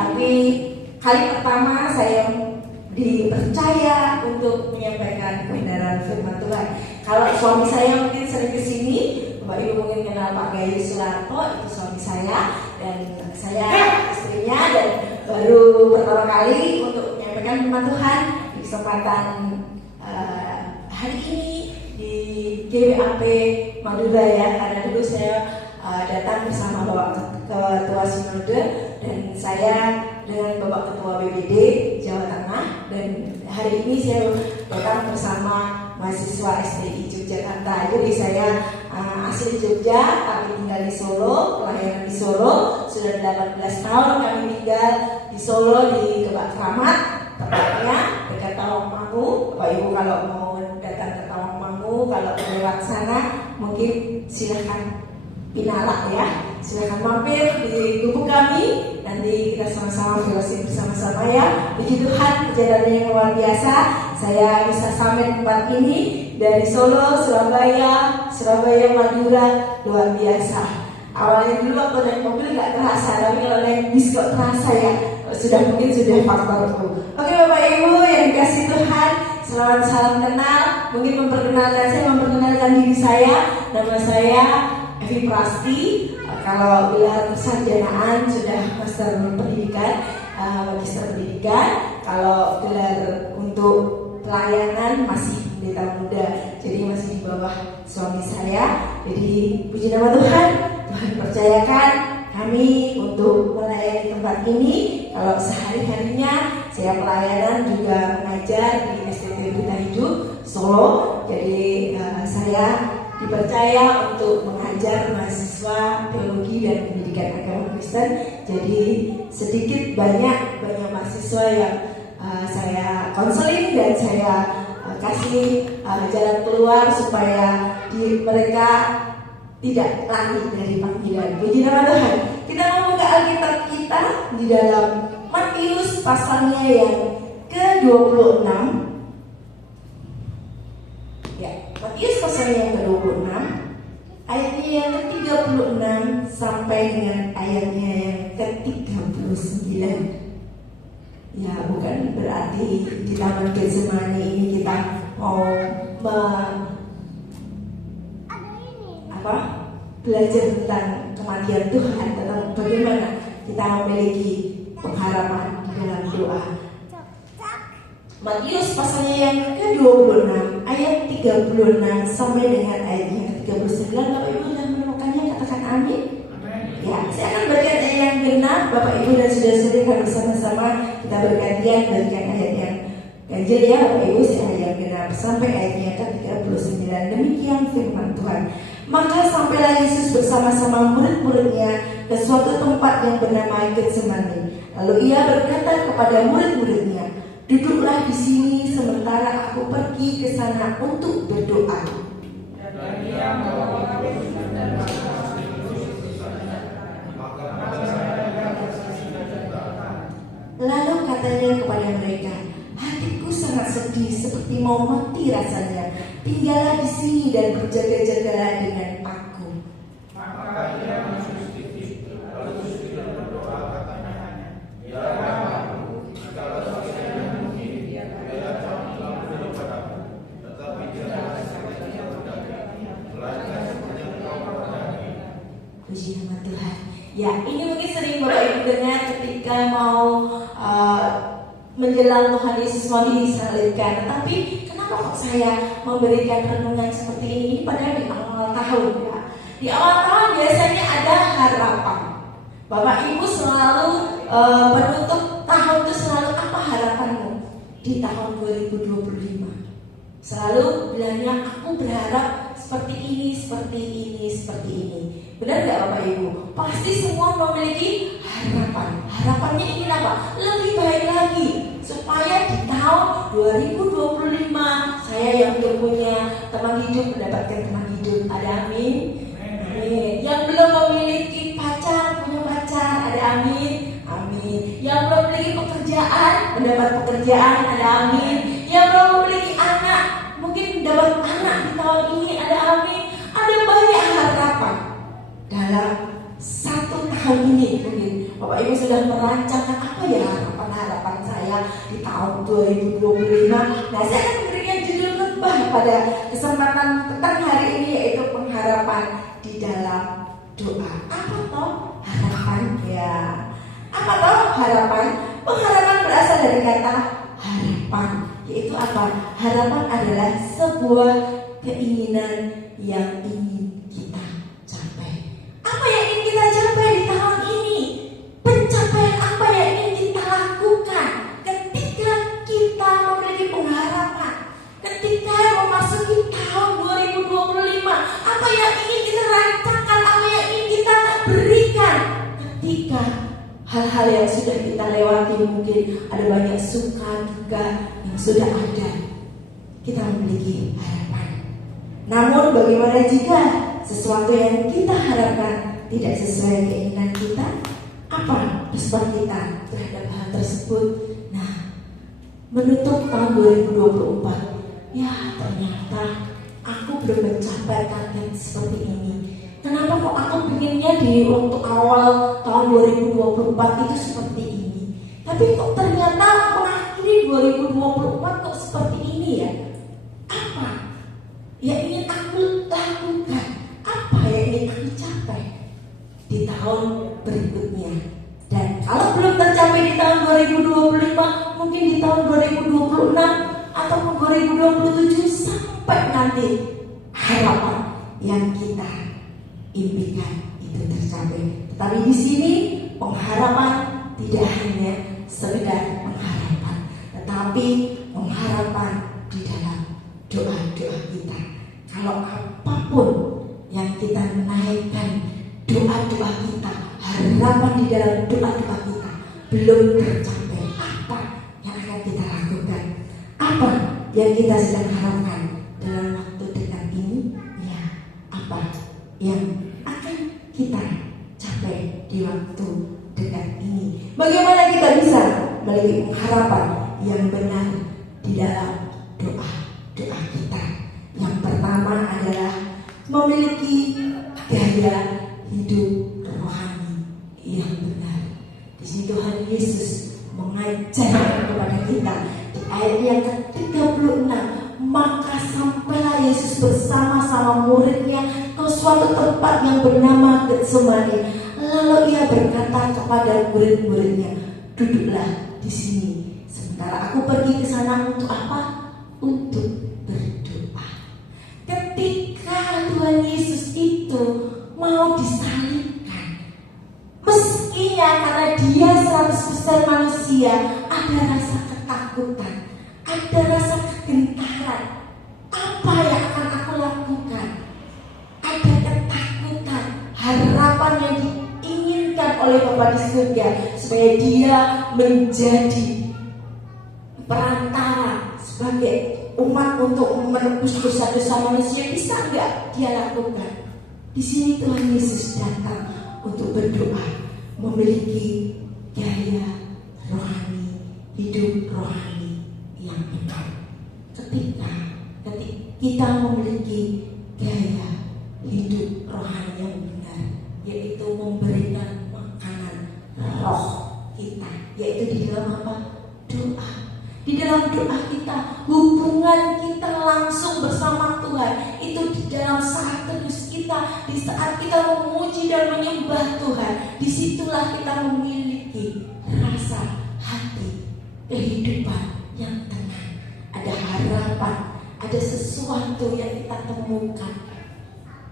tapi kali pertama saya dipercaya untuk menyampaikan kebenaran firman Tuhan. Kalau suami saya mungkin sering kesini, Bapak Ibu mungkin kenal Pak Gayu Sularto, itu suami saya, dan saya istrinya, dan baru pertama kali untuk menyampaikan firman Tuhan di kesempatan hari ini di GWAP Madura ya, karena dulu saya datang bersama Bapak Ketua Sinode dan saya dengan Bapak Ketua BPD Jawa Tengah, dan hari ini saya datang bersama mahasiswa STI Yogyakarta. Jadi saya asli Jogja tapi tinggal di Solo, kelahiran di Solo, sudah 18 tahun kami tinggal di Solo di Kebak Keramat, tepatnya dekat Tawangmangu. Bapak Ibu kalau mau datang ke Tawangmangu, kalau lewat sana mungkin silahkan Pinala ya, silahkan mampir di gubuk kami, nanti kita sama-sama fellowship bersama-sama ya. Puji Tuhan, perjalanan yang luar biasa. Saya bisa sampai tempat ini dari Solo, Surabaya, Madura, luar biasa. Awalnya dulu waktu naik mobil nggak terasa, tapi kalau naik bis kok terasa ya. Sudah faktorku. Oke Bapak Ibu yang dikasih Tuhan, selamat salam kenal. Mungkin memperkenalkan diri saya. Nama saya Evi Prasti. Kalau gelar sarjanaan sudah master pendidikan, magister pendidikan. Kalau gelar untuk pelayanan masih pendeta muda, jadi masih di bawah suami saya. Jadi puji nama Tuhan, Tuhan percayakan kami untuk melayani tempat ini. Kalau sehari-harinya saya pelayanan juga mengajar di STT Berita Hidup Solo. Jadi saya dipercaya untuk mengajar mahasiswa teologi dan pendidikan agama Kristen. Jadi sedikit banyak mahasiswa yang saya konseling dan saya kasih jalan keluar supaya mereka tidak lari dari panggilan. Puji nama Tuhan. Kita membuka Alkitab kita di dalam Matius pasalnya yang ke-26. Ya, Matius pasalnya yang ke-26, ayatnya yang ke-36 sampai dengan ayatnya yang ke-39. Ya, bukan berarti di Taman Getsemani ini kita mau belajar tentang kematian Tuhan, tentang bagaimana kita memiliki pengharapan di dalam doa. Matius pasalnya yang ke-26 ayat 36 sampai dengan ayat yang ke-39. Bapak Ibu sudah menemukannya, katakan amin. Ya, saya akan berikan ayat yang genap. Bapak Ibu dan saudara-saudari akan bersama-sama kita bergantian berikan ayat yang ganjil ya Bapak Ibu. Ayat yang genap sampai ayatnya ke-39. Demikian firman Tuhan. Maka sampailah Yesus bersama-sama murid-muridnya ke suatu tempat yang bernama Getsemani. Lalu ia berkata kepada murid-muridnya, "Duduklah di sini sementara aku pergi ke sana untuk berdoa." Lalu katanya kepada mereka, "Hatiku sangat sedih seperti mau mati rasanya. Tinggallah di sini dan berjaga-jagalah dengan aku." Maka ia mensustitusi, lalu sudah berdoa katanya, "Ya Bapakku, jikalau sekiranya mungkin, biarlah janganlah daripadaku, tetapi janganlah seperti yang terjadi, melainkan seperti yang Engkau kehendaki." Puji nama Tuhan. Ya, ini mungkin sering Bapak Ibu dengar ketika mau menjelang Tuhan Yesus mau disalibkan. Tapi kenapa kok saya memberikan renungan seperti ini padahal di awal tahun ya? Di awal tahun biasanya ada harapan. Bapak Ibu selalu penutup tahun itu selalu apa harapanmu di tahun 2025? Selalu bilangnya aku berharap seperti ini, seperti ini, seperti ini. Benar nggak Bapak Ibu? Pasti semua memiliki harapan. Harapannya ingin apa? Lebih baik lagi supaya di tahun 2025 saya yang belum punya teman hidup mendapatkan teman hidup. Ada amin? Amin. Yang belum memiliki pacar punya pacar. Ada amin? Amin. Yang belum memiliki pekerjaan mendapat pekerjaan. Ada amin. Yang belum memiliki anak mungkin dapat anak di tahun ini. Ada amin. Ada banyak harapan dalam satu tahun ini. Mungkin Bapak Ibu sudah merancangkan apa apa ya harapan-harapan saya di tahun 2025. Nah, saya akan memberikan judul khotbah pada kesempatan petang hari ini, yaitu pengharapan di dalam doa. Apa toh harapan ya? Apa toh harapan? Pengharapan berasal dari kata harapan, yaitu apa? Harapan adalah sebuah keinginan yang ingin kita capai. Apa yang ingin kita capai di tahun ini? Pencapaian apa yang ingin kita lakukan ketika kita memiliki pengharapan, ketika memasuki tahun 2025? Apa yang ingin kita rancangkan, apa yang ingin kita berikan ketika hal-hal yang sudah kita lewati? Mungkin ada banyak suka duka yang sudah ada. Kita memiliki harapan. Namun bagaimana jika sesuatu yang kita harapkan tidak sesuai keinginan kita? Apa respon kita terhadap hal tersebut? Nah, menutup tahun 2024, ya ternyata aku belum mencapai target seperti ini. Kenapa kok aku pinginnya di waktu awal tahun 2024 itu seperti ini, tapi kok ternyata mengakhiri 2024 kok seperti ini ya? Apa yang ingin aku lakukan? Apa yang ingin aku capai di tahun berikutnya? Dan kalau belum tercapai di tahun 2025, mungkin di tahun 2026 ataupun 2027 sampai nanti harapan yang kita impikan itu tercapai. Tetapi di sini pengharapan tidak hanya sekedar pengharapan, tetapi pengharapan di dalam doa-doa kita. Kalau apapun yang kita naikkan, doa-doa kita, harapan di dalam doa-doa kita belum tercapai, apa yang akan kita lakukan? Apa yang kita sedang harapkan dalam waktu dekat ini? Ya, apa yang akan kita capai di waktu dekat ini? Bagaimana kita bisa memiliki pengharapan yang benar di dalam doa-doa kita? Yang pertama adalah memiliki gaya hidup rohani yang benar. Di sini Tuhan Yesus mengajar kepada kita di ayat yang ke-36, maka sampailah Yesus bersama-sama muridnya ke suatu tempat yang bernama Getsemani. Lalu ia berkata kepada murid-muridnya, duduklah di sini sementara aku pergi ke sana. Untuk apa? Untuk berdoa. Ketika Tuhan Yesus itu mau disalibkan, meskinya karena dia 100% manusia, ada rasa ketakutan, ada rasa kegentaran. Apa yang akan aku lakukan? Ada ketakutan, harapan yang diinginkan oleh Bapa di surga supaya dia menjadi perantara sebagai umat untuk menebus dosa-dosa manusia. Bisa enggak dia lakukan? Di sini Tuhan Yesus datang untuk berdoa, memiliki gaya rohani, hidup rohani yang benar. Ketika kita memiliki gaya hidup rohani yang benar, yaitu memberikan makanan roh kita, yaitu di dalam apa? Doa. Di dalam doa kita, hubungan kita langsung bersama Tuhan. Itu di dalam saat terus kita, di saat kita memuji dan menyembah Tuhan, disitulah kita memiliki rasa hati kehidupan yang tenang. Ada harapan, ada sesuatu yang kita temukan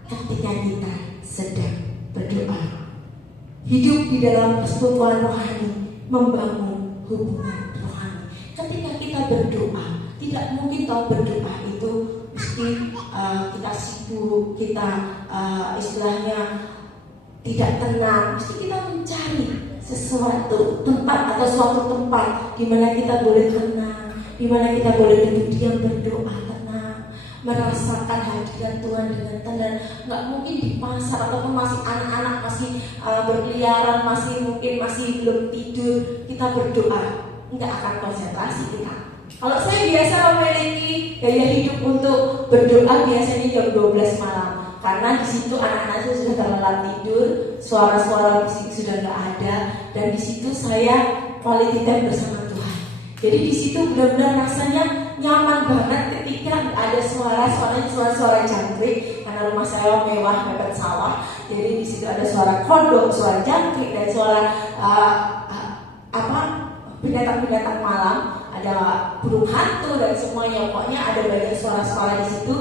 ketika kita sedang berdoa. Hidup di dalam persekutuan rohani membangun hubungan rohani. Ketika kita berdoa, tidak mungkin tahu berdoa itu mesti kita sibuk, kita istilahnya tidak tenang. Mesti kita mencari sesuatu tempat atau suatu tempat di mana kita boleh tenang, di mana kita boleh duduk diam berdoa tenang, merasakan hadirat Tuhan dengan tenang. Nggak mungkin di pasar ataupun masih anak-anak masih berkeliaran, mungkin masih belum tidur kita berdoa, nggak akan konsentrasi kita. Kalau saya biasa memiliki gaya hidup untuk berdoa biasanya jam 12 malam, karena di situ anak-anak saya sudah terlelap tidur, suara-suara bisik sudah nggak ada, dan di situ saya quality time bersama Tuhan. Jadi di situ benar-benar rasanya nyaman banget ketika ada suara jangkrik, karena rumah saya mewah dekat sawah. Jadi di situ ada suara kodok, suara jangkrik, dan suara binatang-binatang malam, ada burung hantu dan semuanya. Pokoknya ada banyak suara-suara di situ.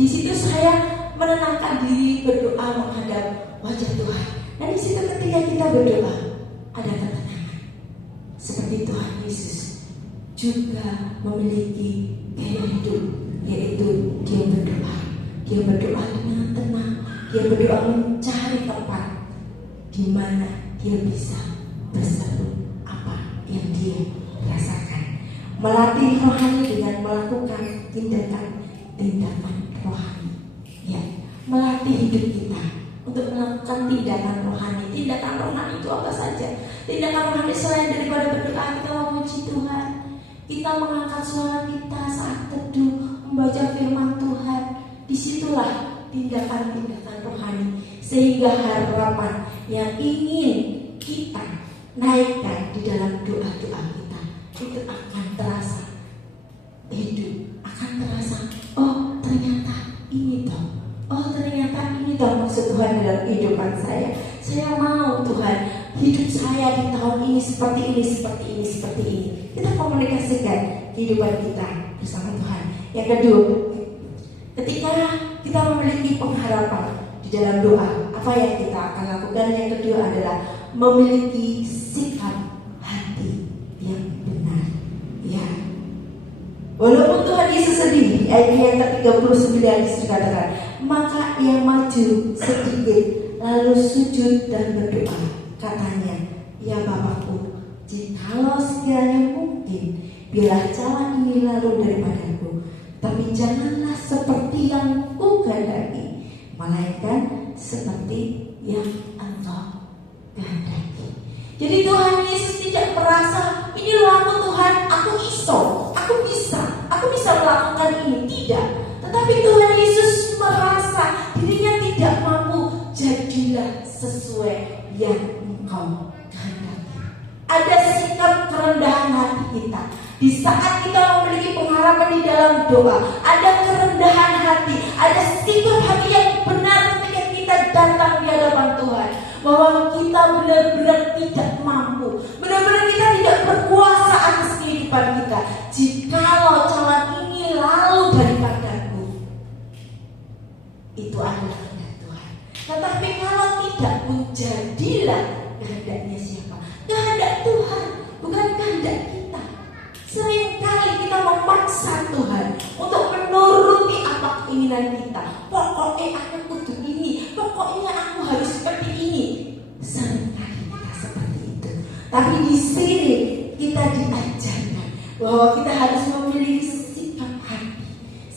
Di situ saya menenangkan diri, berdoa menghadap wajah Tuhan. Dan di situ ketika kita berdoa ada ketenangan. Seperti Tuhan Yesus juga memiliki gaya hidup, yaitu dia berdoa. Dia berdoa dengan tenang. Dia berdoa mencari tempat di mana dia bisa berseru apa yang dia rasakan. Melatih rohani dengan melakukan tindakan rohani. Ya, melatih hidup kita untuk melakukan tindakan rohani. Tindakan rohani itu apa saja? Tindakan rohani selain daripada berdoa, kita memuji Tuhan, kita mengangkat suara kita saat teduh, membaca firman Tuhan. Disitulah tindakan-tindakan rohani, sehingga harapan yang ingin kita naikkan di dalam doa-doa kita itu akan terasa hidup, akan terasa, oh ternyata ini toh maksud Tuhan dalam kehidupan saya. Saya mau Tuhan, hidup saya di tahun ini seperti ini. Kita komunikasikan kehidupan kita bersama Tuhan. Yang kedua, ketika kita memiliki pengharapan di dalam doa, apa yang kita akan lakukan? Yang kedua adalah memiliki sikap hati yang benar. Ya, walaupun Tuhan Yesus sendiri, ayat yang ke-39 dikatakan, maka ia maju sedikit lalu sujud dan berdoa, katanya, ya Bapakku, jikalau sekiranya mungkin, biarlah jalan ini lalu daripadaku, tapi janganlah seperti yang kukehendaki, melainkan seperti yang Engkau kehendaki. Jadi Tuhan Yesus tidak merasa, ini loh aku Tuhan, aku bisa melakukan ini. Tidak. Tetapi Tuhan Yesus merasa dirinya tidak mampu. Jadilah sesuai yang Engkau kehendaki. Ada sikap kerendahan hati kita. Di saat kita memiliki pengharapan di dalam doa, ada kerendahan hati, ada sikap hati yang benar ketika kita datang di hadapan Tuhan, bahwa kita benar-benar tidak mampu, benar-benar kita tidak berkuasa atas kehidupan kita. Jikalau jalan ini lalu daripadaku, itu adalah kehendak Tuhan. Tetapi kalau tidak pun, jadilah kehendaknya siapa? Kehendak Tuhan, bukan kehendak kita. Seringkali kita memaksa Tuhan untuk menuruti apa keinginan kita. Pokoknya aku kudu ini, pokoknya aku harus seperti ini. Seringkali kita seperti itu. Tapi di sini kita diajarkan bahwa kita harus memiliki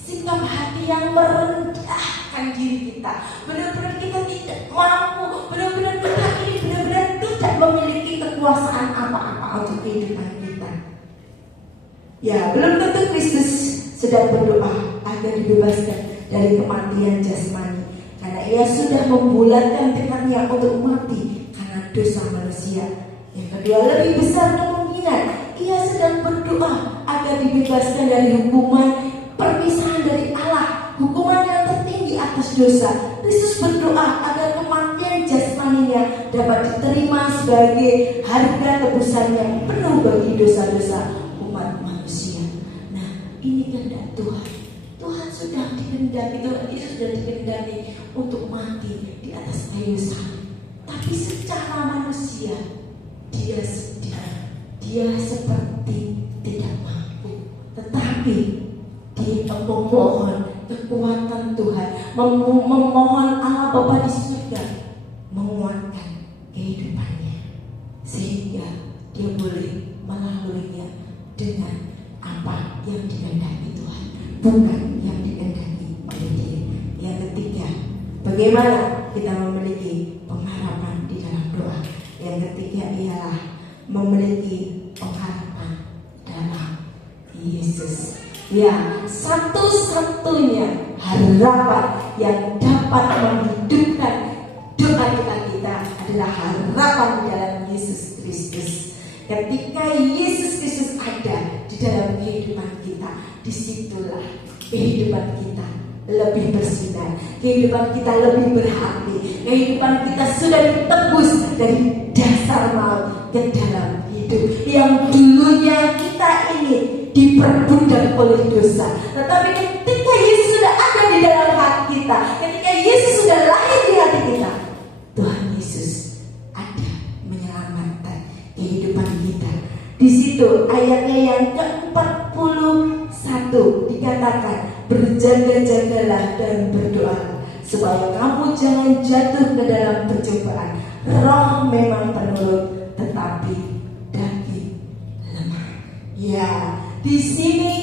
sikap hati yang merendahkan diri kita. Benar-benar kita tidak mampu, benar-benar kita ini benar-benar tidak memiliki kekuasaan apa-apa untuk kehidupan kita. Ya, belum tentu Kristus sedang berdoa agar dibebaskan dari kematian jasmani, karena ia sudah membulatkan tekadnya untuk mati karena dosa manusia. Yang kedua, lebih besar kemungkinan ia sedang berdoa agar dibebaskan dari hukuman perpisahan dari Allah, hukuman yang tertinggi atas dosa. Kristus berdoa agar kematian jasmaninya dapat diterima sebagai harga tebusan yang penuh bagi dosa-dosa umat manusia. Nah, ini kehendak Tuhan. Tuhan sudah dikehendaki, Tuhan Yesus sudah dikehendaki untuk mati di atas kayu salib. Tapi secara manusia dia seperti tidak mampu. Tetapi dia memohon kekuatan Tuhan, memohon Allah Bapa di surga menguatkan kehidupannya, sehingga dia boleh melaluinya dengan apa yang dikehendaki Tuhan, bukan yang dikehendaki oleh dia. Yang ketiga, bagaimana kita memiliki pengharapan di dalam doa? Yang ketiga ialah memiliki pengharapan dalam Yesus. Ya, satu-satunya harapan yang dapat menghidupkan doa kita adalah harapan di dalam Yesus Kristus. Ketika Yesus Kristus ada di dalam kehidupan kita, disitulah kehidupan kita lebih bersinar, kehidupan kita lebih berarti, kehidupan kita sudah ditebus dari dasar maut ke dalam hidup yang dulunya kita ini diperbudak oleh dosa. Tetapi ketika Yesus sudah ada di dalam hati kita, ketika Yesus sudah lahir di hati kita, Tuhan Yesus ada menyelamatkan kehidupan kita. Di situ ayatnya yang ke-41 dikatakan, berjaga-jagalah dan berdoa supaya kamu jangan jatuh ke dalam percobaan. Roh memang penurut, tetapi daging lemah. Ya, di sini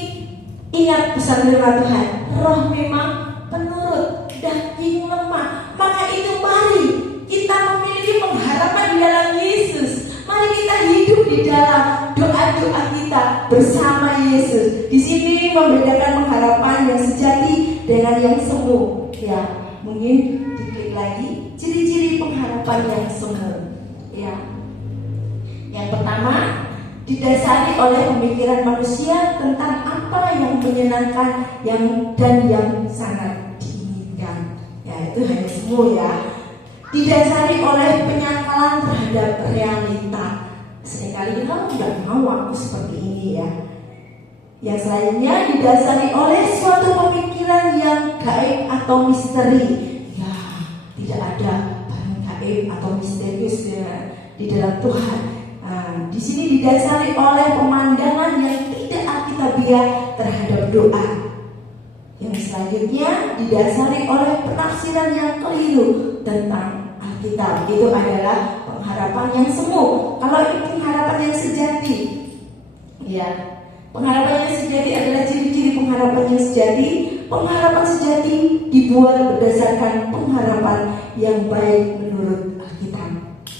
ingat pesan firman Tuhan. Roh memang penurut, daging lemah. Maka itu mari kita memiliki pengharapan di dalam Yesus. Mari kita hidup di dalam doa-doa kita bersama Yesus. Di sini membedakan pengharapan yang sejati dengan yang semu. Ya, mungkin diklik lagi ciri-ciri pengharapan yang semu. Ya, yang pertama, didasari oleh pemikiran manusia tentang apa yang menyenangkan dan yang sangat diinginkan. Ya, itu hanya semu ya. Didasari oleh penyangkalan terhadap realita. Seringkali kita tidak mau aku seperti ini ya. Yang selanjutnya didasari oleh suatu pemikiran yang gaib atau misteri. Ya, tidak ada barang gaib atau misterius ya, di dalam Tuhan. Di sini didasari oleh pemandangan yang tidak alkitabiah terhadap doa. Yang selanjutnya didasari oleh penafsiran yang keliru tentang Alkitab. Itu adalah pengharapan yang semu. Kalau ini pengharapan yang sejati, ya, pengharapan yang sejati adalah ciri-ciri pengharapan yang sejati. Pengharapan sejati dibuat berdasarkan pengharapan yang baik menurut Alkitab.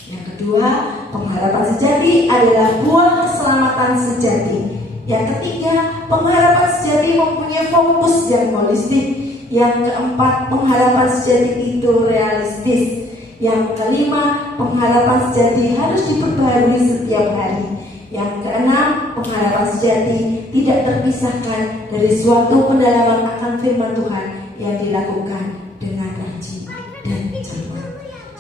Yang kedua, pengharapan sejati adalah buah keselamatan sejati. Yang ketiga, pengharapan sejati mempunyai fokus yang holistik. Yang keempat, pengharapan sejati itu realistis. Yang kelima, pengharapan sejati harus diperbarui setiap hari. Yang keenam, pengharapan sejati tidak terpisahkan dari suatu pendalaman akan firman Tuhan yang dilakukan dengan rajin dan cermat.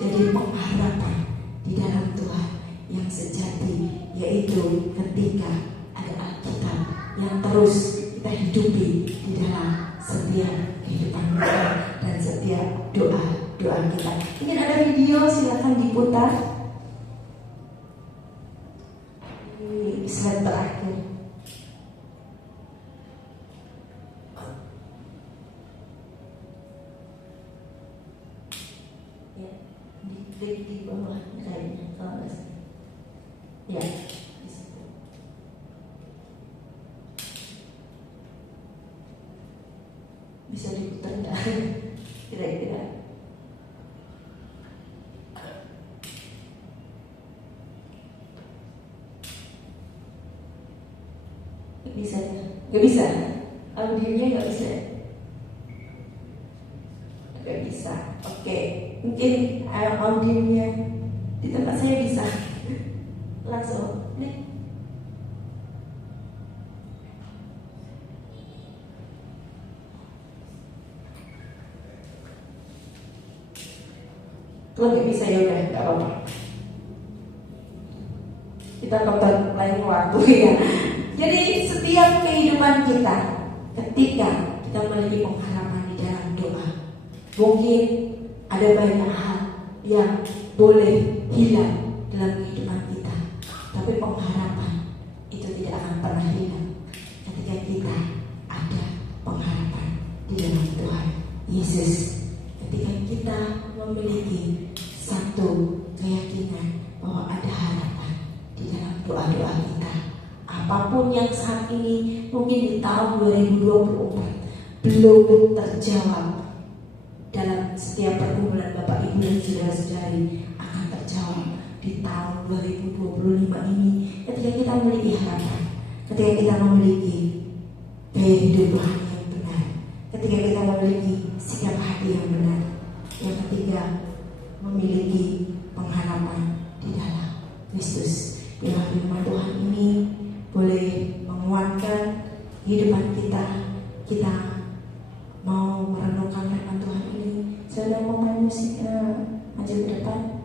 Jadi pengharapan di dalam Tuhan yang sejati yaitu ketika ada Alkitab yang terus kita hidupi di dalam setiap kehidupan kita dan setiap doa kita. Mungkin ada video, silakan diputar. Ini slide terakhir. Ya, diklik di bawah kayaknya kalau nggak salah. Ya, di situ. Bisa diputar nggak? Kira-kira. Bisa ya? Gak bisa? Audionya gak bisa? Gak bisa. Oke, mungkin audionya di tempat saya bisa. Langsung klik. Kalau gak bisa ya udah, gak apa-apa. Kita tonton lain waktu ya. Jadi setiap kehidupan kita, ketika kita memiliki pengharapan di dalam doa, mungkin ada banyak hal yang boleh hilang dalam kehidupan kita, tapi pengharapan itu tidak akan pernah hilang ketika kita ada pengharapan di dalam Tuhan Yesus. Ketika kita memiliki satu keyakinan bahwa ada harapan di dalam doa-doa kita, apapun yang saat ini mungkin di tahun 2024 belum terjawab dalam setiap pergumulan Bapak Ibu dan saudara-saudari, akan terjawab di tahun 2025 ini ketika kita memiliki harapan, ketika kita memiliki kehidupan yang benar, ketika kita memiliki sikap hati yang benar. Yang ketiga, memiliki pengharapan di dalam Kristus. Biarlah firman Tuhan ini boleh menguatkan kehidupan kita. Kita mau merenungkan firman Tuhan ini. Saya mau main musik maju ke depan.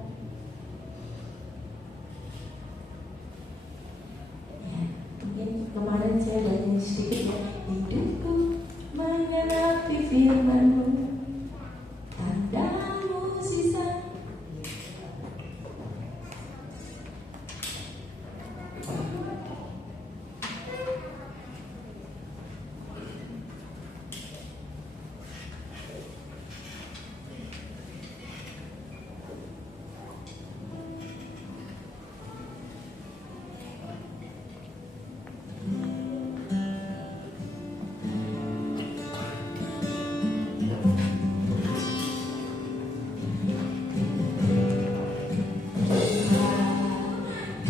Ya, mungkin kemarin saya nyanyi sedikit ya. Hidupku mengenapi firman-Mu, tanda mukjizat.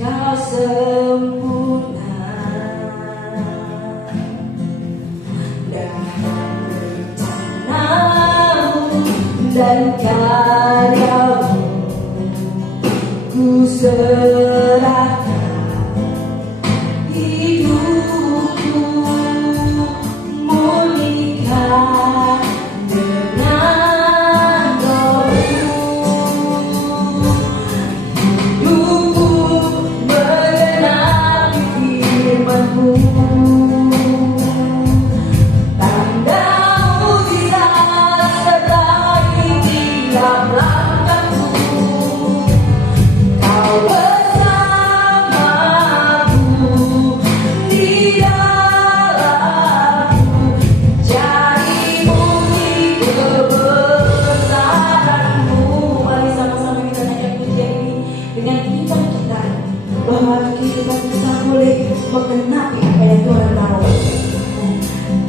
Kau sempurna dan rencanamu dan karyamu ku serahkan hidupku, murnikan dengan Roh-Mu. Hidupku mengenapi firman-Mu, tanda mukjizat sertai tiap langkahku. Kau bersamaku di dalamku, jadi bukti kebesaran-Mu. Mari sama-sama kita nyanyikan pujian ini dengan iman kita, bahwa kehidupan kita boleh mengenapi apa yang Tuhan mau.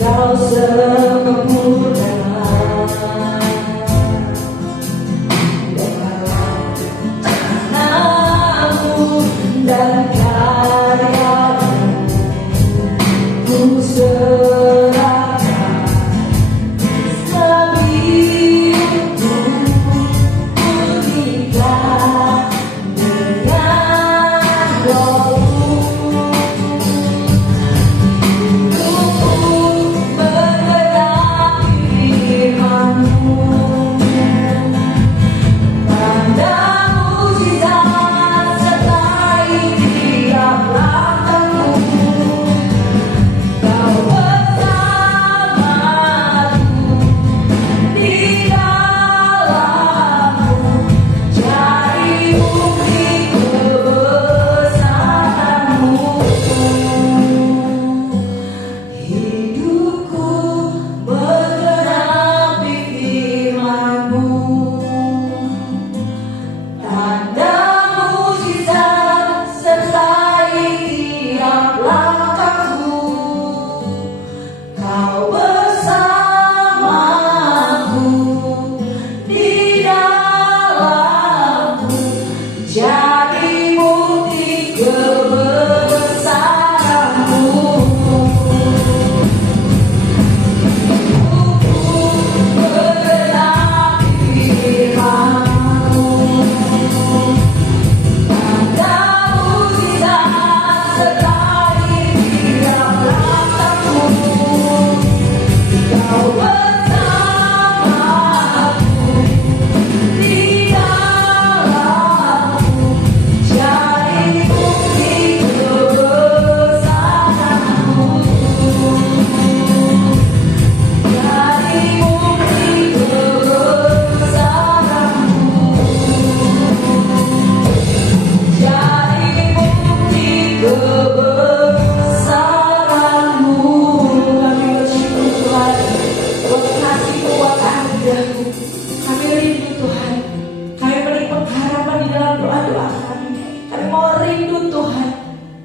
Kau sempurna dalam rencanamu dan karyamu, ku serahkan sebelumku, murnikan dengan Roh-Mu. Hidupku mengenapi firman-Mu, tanda mukjizat sertai tiap langkahku. Kau bersamaku di dalamku, jadi bukti kebesaran-Mu. Hidupku mengenapi firman-Mu, tanda mukjizat sertai tiap langkahku. Kau bersamaku di dalamku, jadi bukti kebesaran-Mu. Mengenapi firman-Mu, tanda mukjizat sertai tiap langkahku. Kau bersamaku di dalamku, jadi bukti kebesaran-Mu. Jadi bukti kebesaran-Mu. Jadi bukti kebesaran-Mu. Kami bersyukur Tuhan, buat kasih-Mu, buat anugerah-Mu. Kami rindu Tuhan, kami beri pengharapan di dalam doa-doa kami. Kami mau rindu Tuhan,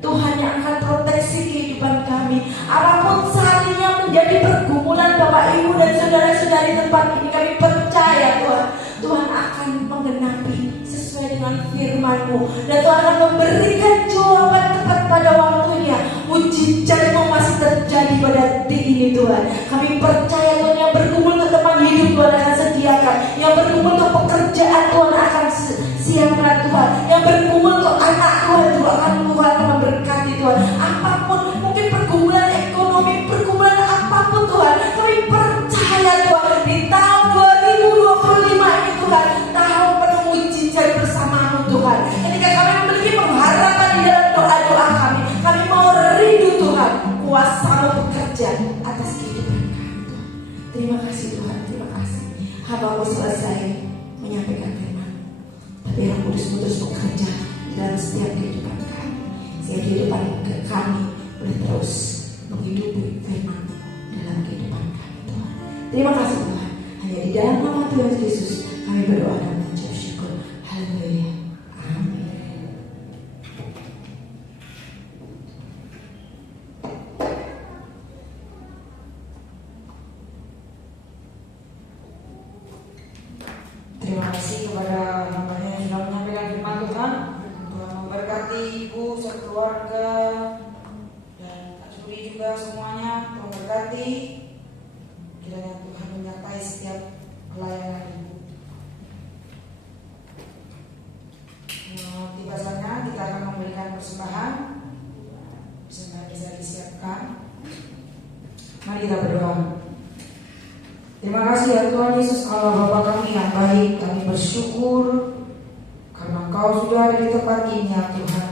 Tuhan yang akan proteksi kehidupan kami. Apapun saat ini yang menjadi pergumulan Bapak Ibu dan saudara-saudari tempat ini, kami percaya Tuhan, Tuhan akan menggenapi sesuai dengan firman-Mu, dan Tuhan akan memberikan jawaban tepat pada waktunya. Mujizat-Mu masih terjadi pada detik ini Tuhan. Kami percaya Tuhan, yang bergumul ke teman hidup Tuhan akan sediakan, yang bergumul ke pekerjaan Tuhan akan siapkan Tuhan, yang bergumul ke anak Tuhan juga akan Tuhan kehidupan kami boleh terus menghidupi firman dalam kehidupan kami Tuhan. Terima kasih Tuhan. Hanya di dalam nama Tuhan Yesus kami berdoa dan mengucap syukur. Haleluya. Amin. Terima kasih kepada hambanya yang sudah menyampaikan firman Tuhan. Tuhan memberkati ibu sekeluarga dan Kak Suri juga semuanya. Tuhan memberkati. Kiranya Tuhan menyertai setiap pelayanan ibu. Tiba saatnya kita akan memberikan persembahan. Persembahan bisa disiapkan. Mari kita berdoa. Terima kasih ya Tuhan Yesus Allah Bapa kami yang baik. Kami bersyukur karena Engkau sudah ada di tempat ini ya Tuhan.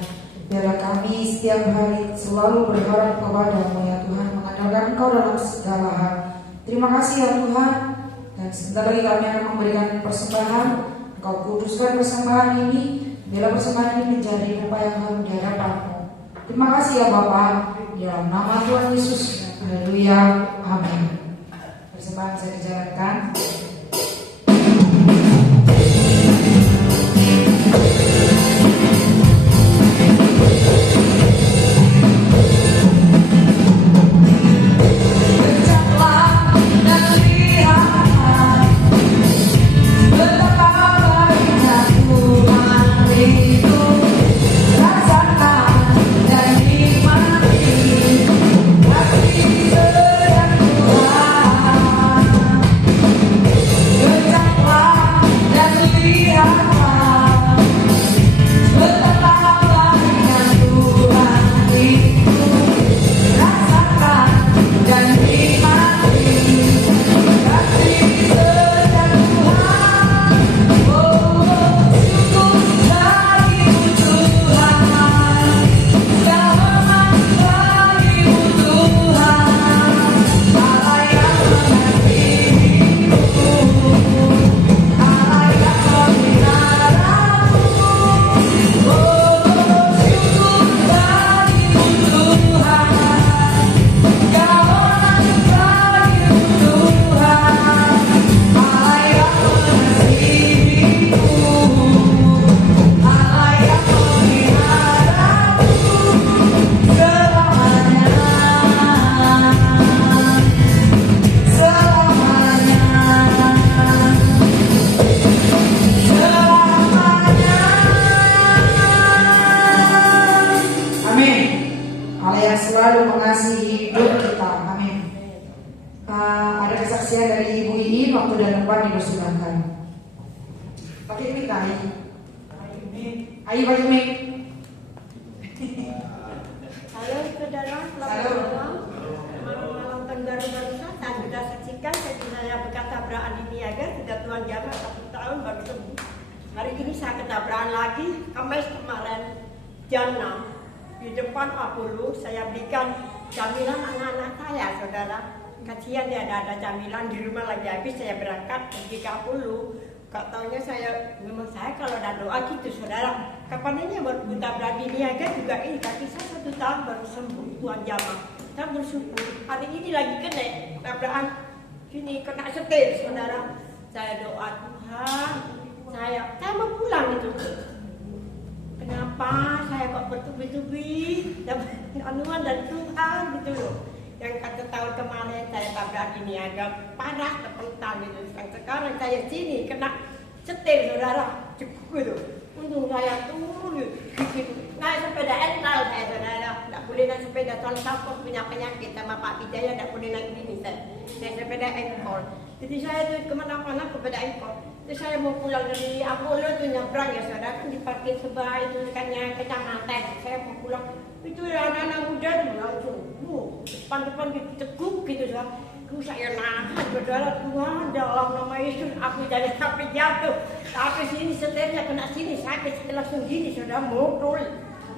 Biarlah kami setiap hari selalu berharap kepada-Mu ya Tuhan, mengandalkan Engkau dalam segala hal. Terima kasih ya Tuhan. Dan sebentar lagi kami akan memberikan persembahan. Engkau kuduskan persembahan ini. Biarlah persembahan ini menjadi upaya yang harum di hadapan-Mu. Terima kasih ya Bapa. Di dalam nama Tuhan Yesus. Haleluya. Amin. Persembahan bisa dijalankan. Kasihan dia ada camilan di rumah lagi habis, saya berangkat pergi ke Apulu. Gak taunya memang saya kalau ada doa gitu saudara. Kapan ini buat buta berani niaga juga ini kaki saya 1 tahun baru sembuh Tuhan jamah. Saya bersyukur hari ini lagi kena tabrakan sini kena setir saudara. Saya doa Tuhan, saya mau pulang itu. Kenapa saya kok bertubi-tubi dapat anuan dari Tuhan gitu loh. Yang kata tahun kemarin saya tabrak ini agak parah terpental gitu. Sekarang saya sini kena setir saudara, cukup gitu. Untung saya turun gitu. Naik sepeda ental saya saudara, tidak boleh naik sepeda soalnya saya punya penyakit sama Pak Wijaya, tidak boleh naik ini saya sepeda engkol. Jadi saya tuh kemana-mana sepeda engkol. Terus saya mau pulang dari Apolo tuh nyebrang ya saudara, kan di parkir sebelah itu kan kecamatan. Saya mau pulang. Itu ya anak-anak muda langsung depan-depan diteguk gitu saudara. Saya nahan saudara, Tuhan dalam nama Yesus aku jadi sampai jatuh. Tapi sini setirnya kena sini sakit, saya langsung gini saudara motor.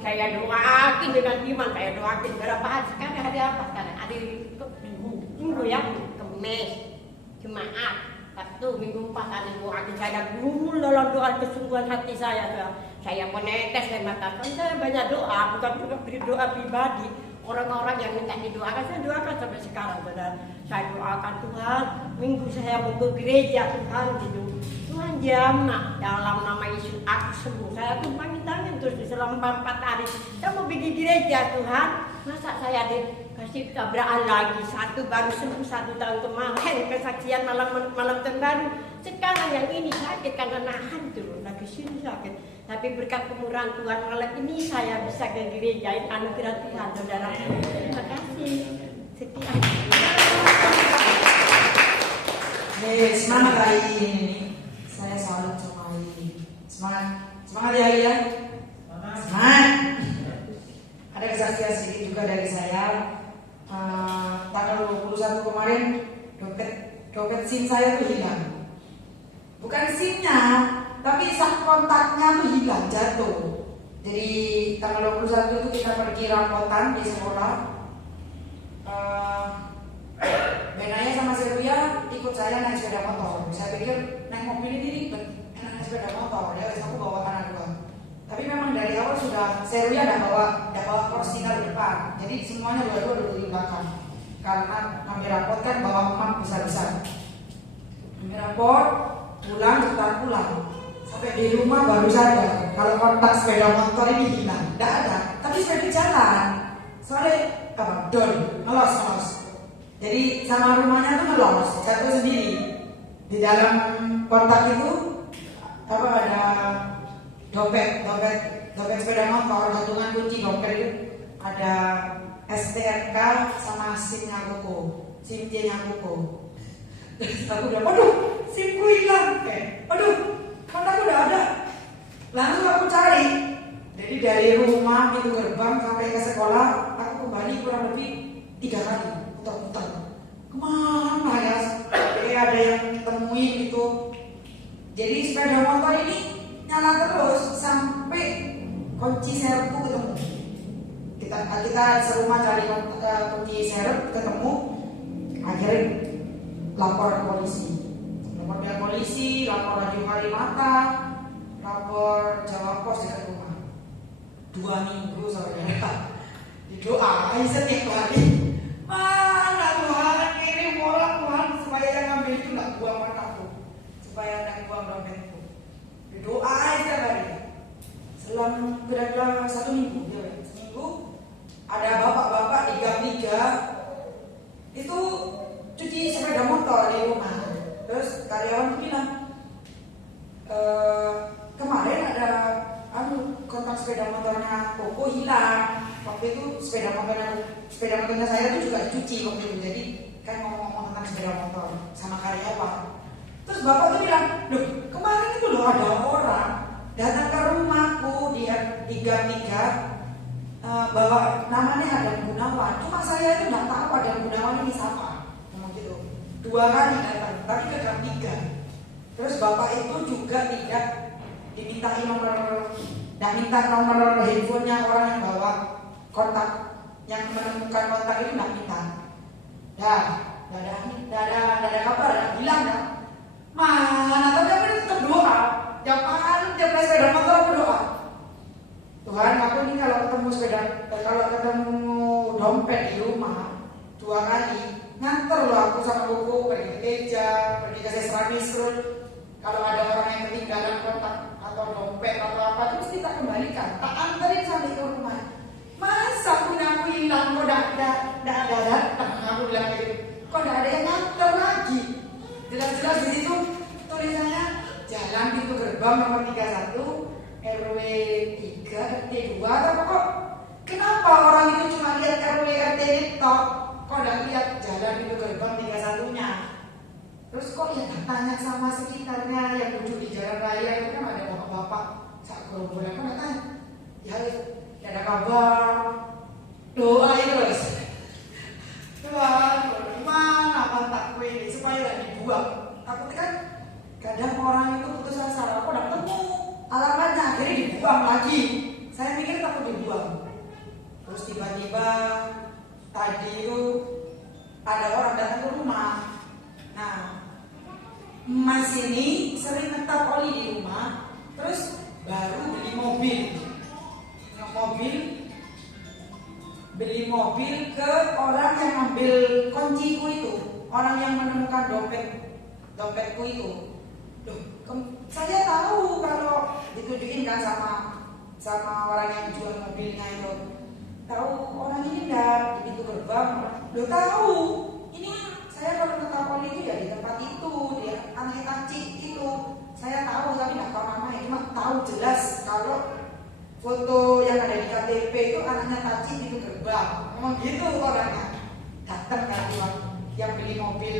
Saya doakin dengan iman, saya doakin berapa hari sekarang hari apa sekarang? Hari Minggu ya, Kamis, Jumat, Sabtu, Minggu 4 hari doakin saya gumul dalam doa kesungguhan hati saya saudara. saya menetes dari mata saya banyak doa, bukan berdoa pribadi. Orang-orang yang minta didoakan, saya doakan sampai sekarang, saudara. Saya doakan Tuhan, minggu saya mau ke gereja Tuhan gitu. Tuhan jamah dalam nama Yesus aku sembuh. Saya tumpangin tangan terus selama 4 hari. Saya mau pergi gereja Tuhan, masa saya dikasih tabrakan lagi, satu baru sembuh 1 tahun kemarin kesaksian malam terbaru. Sekarang yang ini sakit karena nahan tuh, lagi sini sakit. Tapi berkat kemurahan Tuhan malam ini saya bisa ke gereja, anugerah Tuhan, saudara. Terima kasih. Sekian. Semangat hari ini. Saya salut sama hari ini. Semangat ya Ali ya. Semangat. Ada kesaksian sedikit juga dari saya. Tanggal 21 kemarin dompet SIM saya tuh hilang. Bukan SIM-nya, tapi sak kontaknya tuh hilang, jatuh. Jadi tanggal 21 itu kita pergi rampotan di sekolah. Benanya sama Seruya ikut saya naik sepeda motor. Saya pikir naik mobil ini enak naik sepeda motor. Ya, aku bawa anak gua. Tapi memang dari awal sudah Seruya nggak bawa kursi di depan. Jadi semuanya dua-dua duduk di belakang. Karena kami rapot kan bawa emak besar-besar. Kami rapot, pulang. Sampai di rumah baru sadar kalau kontak sepeda motor ini hilang. Tidak ada, tapi sepeda jalan. Soalnya ngelos. Jadi sama rumahnya tuh ngelos, jatuh sendiri. Di dalam kontak itu ada dompet sepeda motor, gantungan kunci dompet itu ada STNK sama SIM-nya Koko, SIM-nya Koko. Terus aku bilang, aduh, SIM-ku hilang. Aduh, kontak udah ada. Langsung aku cari. Jadi dari rumah pintu gerbang sampai ke sekolah, aku kembali kurang lebih 3 kali putar-putar. Kemana ya? Kayak ada yang temuin gitu. Jadi sepeda motor ini nyala terus sampai kunci serepku ketemu. Kita serumah cari kunci serep ketemu. Akhirnya lapor polisi. Lapor Radio Kalimata, lapor Jawa Pos dekat rumah. 2 minggu saudara didoain setiap hari. Mana Tuhan kirim orang Tuhan supaya yang ngambil itu nggak buang mataku, supaya nggak buang dompetku. Didoain setiap hari. Selama kira-kira 1 minggu, seminggu ada bapak-bapak di gang 3 itu cuci sepeda motor di rumah. Terus karyawan tuh bilang, kemarin ada kontak sepeda motornya Koko hilang. Waktu itu sepeda motornya saya itu juga dicuci waktu itu. Jadi kan ngomong-ngomong tentang sepeda motor sama karyawan. Terus bapak tuh bilang, loh kemarin itu loh ada orang datang ke rumahku di gang 3 bawa namanya Adam Gunawan. Cuma saya itu nggak tahu Adam Gunawan ini siapa. Ngomong gitu. 2 kali datang, tapi ke gang 3. Terus bapak itu juga tidak dimintai nomor handphonenya orang yang bawa kontak, yang menemukan kontak itu nggak minta. Nggak ada kabar, nggak bilang kan? Mana? Tapi aku tetap doa. Tiap naik sepeda motor aku doa. Tuhan, aku ini kalau ketemu dompet di rumah 2 kali, nganter loh aku sama Koko pergi ke gereja, pergi ke sesra misrun. Kalau ada orang yang ketinggalan kontak atau dompet atau apa, terus kita kembalikan, tak anterin sampai ke rumah. Masa punya aku hilang, kok tidak ada datang? Aku bilang gitu, kok tidak ada yang nganter lagi? Jelas-jelas di situ tulisannya Jalan Pintu Gerbang nomor 31 RW 3 RT 2 atau kok? Kenapa orang itu cuma lihat RW RT tok? Kok tidak lihat Jalan Pintu Gerbang 31-nya? Terus kok ya tanya sama sekitarnya yang duduk di jalan raya itu kan ada bapak-bapak sak gerombolan, kok nggak tanya? Ya ada kabar, doa terus. Tuhan, gimana kontakku ini supaya tidak dibuang? Takutnya kan kadang orang itu putus asa, aku udah ketemu alamatnya akhirnya dibuang lagi. Saya mikir takut dibuang. Terus tiba-tiba tadi itu ada orang datang ke rumah. Nah, Mas ini sering ngetap oli di rumah, terus baru beli mobil beli mobil ke orang yang ambil kunciku itu, orang yang menemukan dompetku itu. Loh, saya tahu kalau ditunjukin kan sama orang yang jual mobilnya itu, tahu orang ini enggak di pintu gerbang. Loh, tahu. Ini saya kalau ke Kapolri itu ya di tempat itu, dia aneh tacik itu. Saya tahu tapi nggak tahu namanya, cuma tahu jelas kalau foto yang ada di KTP itu anaknya Taci di gerbang. Memang gitu orangnya. Datang kan yang beli mobil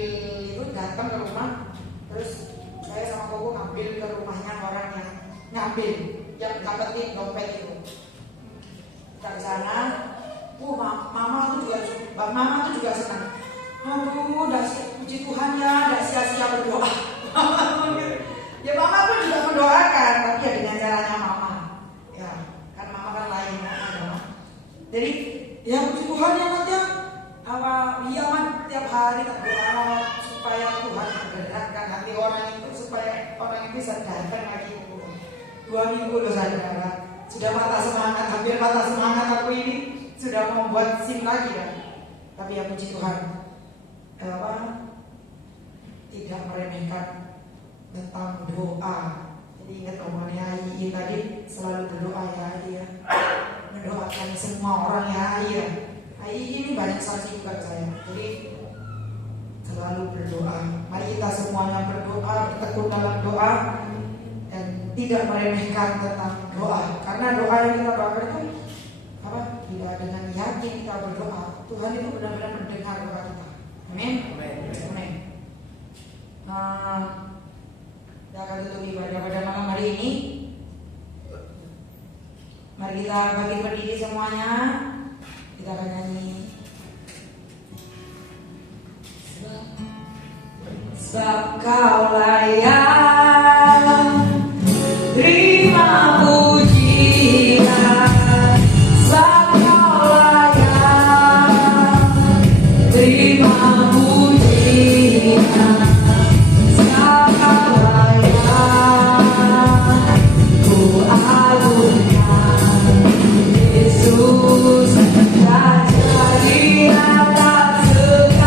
itu datang ke rumah. Terus saya sama Koko ngambil ke rumahnya orang yang ngambil, yang dapetin dompet itu. Kita ke sana. Mama tuh juga senang. Aduh, udah puji Tuhan ya, udah sia-sia berdoa. Ya mama pun juga mendoakan, tapi ya dengan caranya mama. Ya, kan mama kan lain ya. Jadi ya puji Tuhan ya katanya dia tiap hari berdoa supaya Tuhan menggerakkan hati orang itu, supaya orang itu bisa datang lagi. 2 minggu loh saudara, sudah patah semangat, hampir patah semangat aku ini, sudah mau buat SIM lagi kan. Tapi ya puji Tuhan, tidak meremehkan tentang doa. Jadi ingat omongannya Ai tadi, selalu berdoa ya Ai ya, mendoakan semua orang ya Ai ya. Ai ini banyak saksi juga saya, jadi selalu berdoa. Mari kita semuanya berdoa, bertekun dalam doa, dan tidak meremehkan tentang doa. Karena doa yang kita doakan itu tidak dengan yakin kita berdoa, Tuhan itu benar-benar mendengar doa kita. Amin. Amin. Kita akan tutup ibadah pada malam hari ini. Mari kita bagi berdiri semuanya. Kita akan nyanyi. Sebab Kau layak terima pujian. Sebab Kau layak terima pujian. Yesus, Raja di atas segala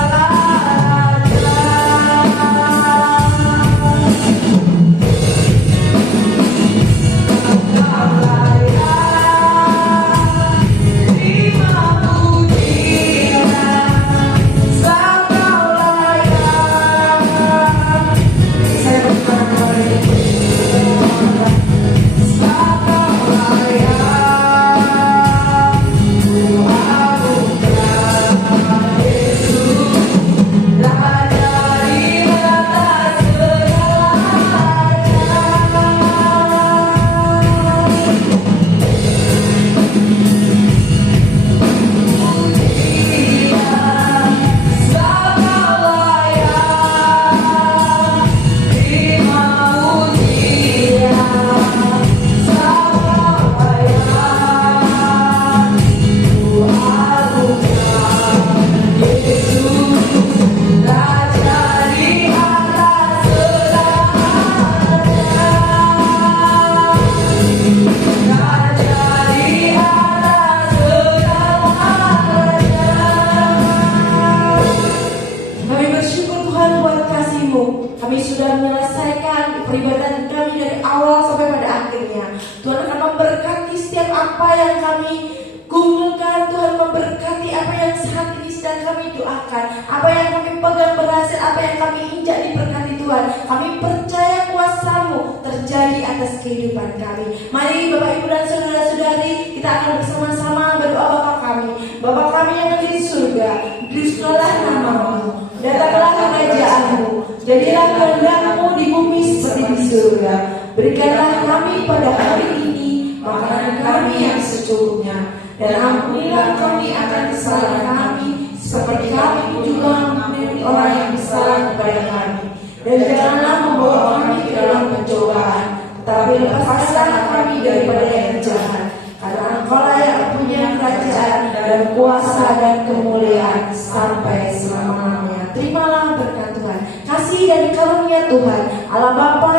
Berikanlah kami pada hari ini makanan kami yang secukupnya, dan ampunilah kami akan kesalahan kami, seperti kami juga mengampuni orang yang bersalah kepada kami. Dan janganlah membawa kami ke dalam pencobaan, tetapi lepaskanlah kami daripada yang jahat. Karena Engkau-lah yang punya kerajaan dan kuasa dan kemuliaan sampai selama-lamanya. Terimalah berkat Tuhan, kasih dan karunia Tuhan Allah Bapa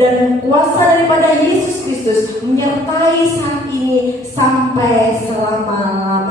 dan kuasa daripada Yesus Kristus menyertai saat ini sampai selama-lamanya.